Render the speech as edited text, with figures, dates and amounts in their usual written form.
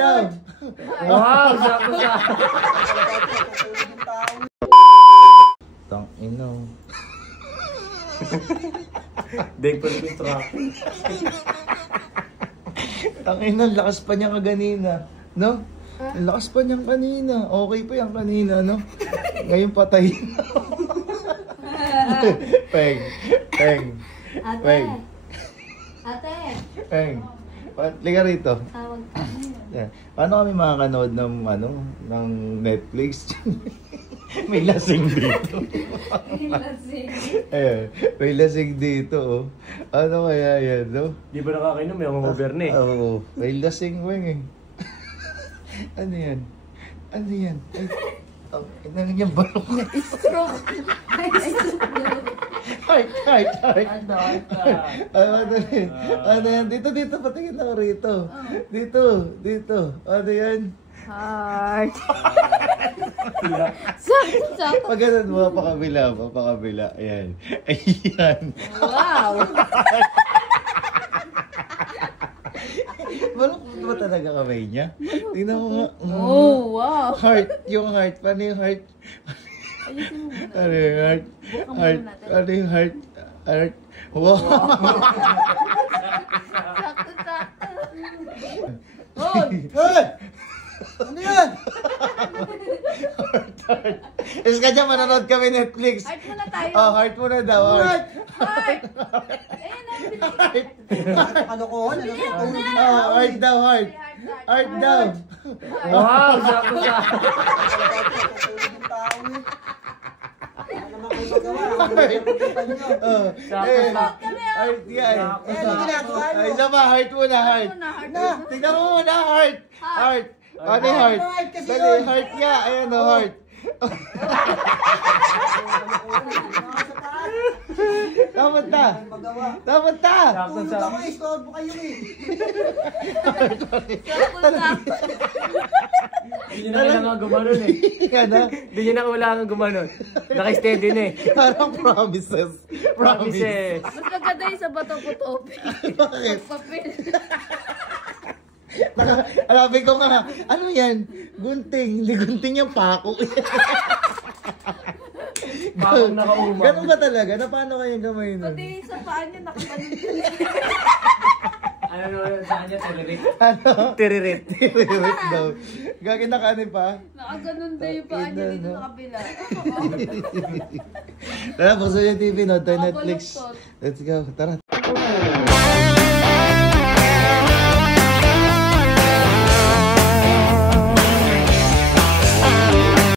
daw. Wow, sakto sa. Tang ino. Big for the truck. Tang ino, lakas pa niya kaganina. No? Ang lakas pa niyang kanina. Okay pa yan kanina, no? Ngayon patay na. Peng. Peng. Ate. Peng. Ate. Peng. Liga rito. Tawag. Yeah. Paano kami makakanood ng, ng Netflix? May lasing dito. Ayan, may lasing dito, oh. Ano kaya yan, no? Di ba nakakainom? May hangover na eh. Oo, may lasing wing eh. Ano yan? Ano yan? Ay, oh, inang yung balok niya. Stroke. Ay, stroke. Heart. Ano Yan? Ano yan? Dito, patingin ako rito. Dito. Ano yan? Heart. Sakto. Pag ganun mo, pakabila. Ayan. Ayan. Wow. Balok ba talaga kamay niya? Tingnan mo nga. Oh, wow. Heart. Yung heart. Paano yung heart? Ayusin mo muna. Ano yung heart? Bukan muna Heart. natin. Ano yung heart? Heart. Wow. Sakto. Oh. Hey! Ano yan? Heart. Is ka dyan, manonood kami Netflix. Heart muna tayo. Oh, heart muna daw. Heart. Heart. Ayun na, bilis. Heart. Ano ko? Oh, heart daw, heart. Heart daw. Wow, sakto sa. Oh, Sakto sa. heart yan. Ano ginagawa mo? Ay, isa pa, heart muna, heart. Tignan mo muna, heart. Heart. Ano yung heart? Dali, heart niya. Ayan o, heart. Dapat na. Dapat na. Sakto sa. Ako, istorbo kayo eh. Hindi nyo na kailangan gumanon eh. Ano? Hindi nyo na kailangan gumanon. Naka-steady na eh. Parang promises. Promises. Mas maganda yung sa bato ko tope. Bakit? Papel. Alabi ko nga, ano yan? Gunting. Hindi gunting yung pako. Bakong nakaumang. Ganun ba talaga? Na paano kayong gamay nun? Pati sa paa niya nakapanin. Ano naman sa kanya? Tiririt. Ano? Tiririt. Tiririt daw. Gagawin na kanin pa? Nakaganon daw yung paa niya dito sa kabila. Tara, buksan yung TV, no? Tayo Nakabalot Netflix. to. Let's go. Tara.